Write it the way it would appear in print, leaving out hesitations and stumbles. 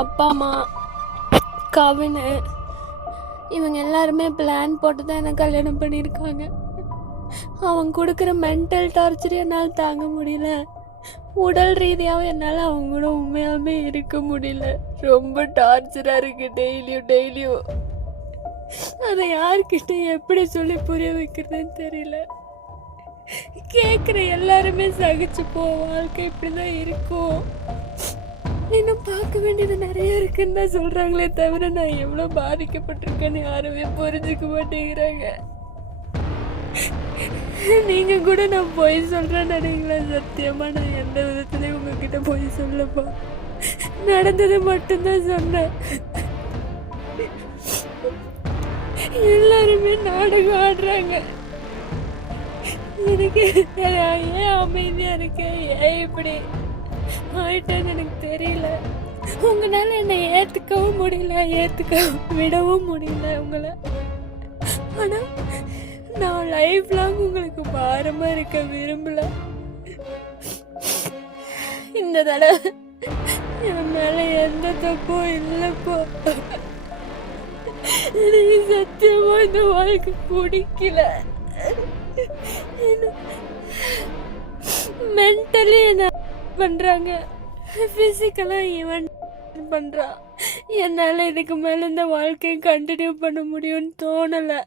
அப்பா அம்மா, கவின், இவங்க எல்லாருமே பிளான் போட்டு தான் எனக்கு கல்யாணம் பண்ணியிருக்காங்க. அவங்க கொடுக்குற மென்டல் டார்ச்சர் என்னால் தாங்க முடியல. உடல் ரீதியாகவும் என்னால் அவங்க கூட உண்மையாகவே இருக்க முடியல. ரொம்ப டார்ச்சராக இருக்குது டெய்லியும். அதை யார்கிட்ட எப்படி சொல்லி புரிய வைக்கிறதுன்னு தெரியல. கேட்குற எல்லாருமே சகிச்சு போ, வாழ்க்கை இப்படிதான் இருக்கும், இன்னும் பார்க்க வேண்டியது நிறைய இருக்குன்னு தான் சொல்றாங்களே தவிர நான் எவ்வளவு பாதிக்கப்பட்டிருக்கேன்னு யாருமே புரிஞ்சுக்க மாட்டேங்கிறாங்க. நீங்க கூட நான் போய் சொல்றேன்னு நினைக்கிறீங்களா? சத்தியமா நான் எந்த விதத்துலயும் உங்ககிட்ட போய் சொல்லப்பா, நடந்தது மட்டும்தான் சொன்னேன். எல்லாருமே நாடகம் ஆடுறாங்க. எனக்கு ஏன் அமைதியா இருக்கேன், ஏன் இப்படி ஆயிட்டேன்னு எனக்கு தெரியல. உங்களால என்னை ஏத்துக்கவும் முடியல, ஏத்துக்க விடவும் முடியல உங்களை. ஆனா நான் லைஃப் லாங் உங்களுக்கு பாரமா இருக்க விரும்பல. இந்த தடவை என் மேல எந்த தப்பும் இல்லப்போ. எனக்கு சத்தியமா இந்த வாழ்க்கை பிடிக்கல. மென்டலி என்ன பண்றாங்க, பிசிக்கலா ஈவன் பண்றா. என்னால இதுக்கு மேல இந்த வாழ்க்கையை கண்டினியூ பண்ண முடியும்னு தோணல.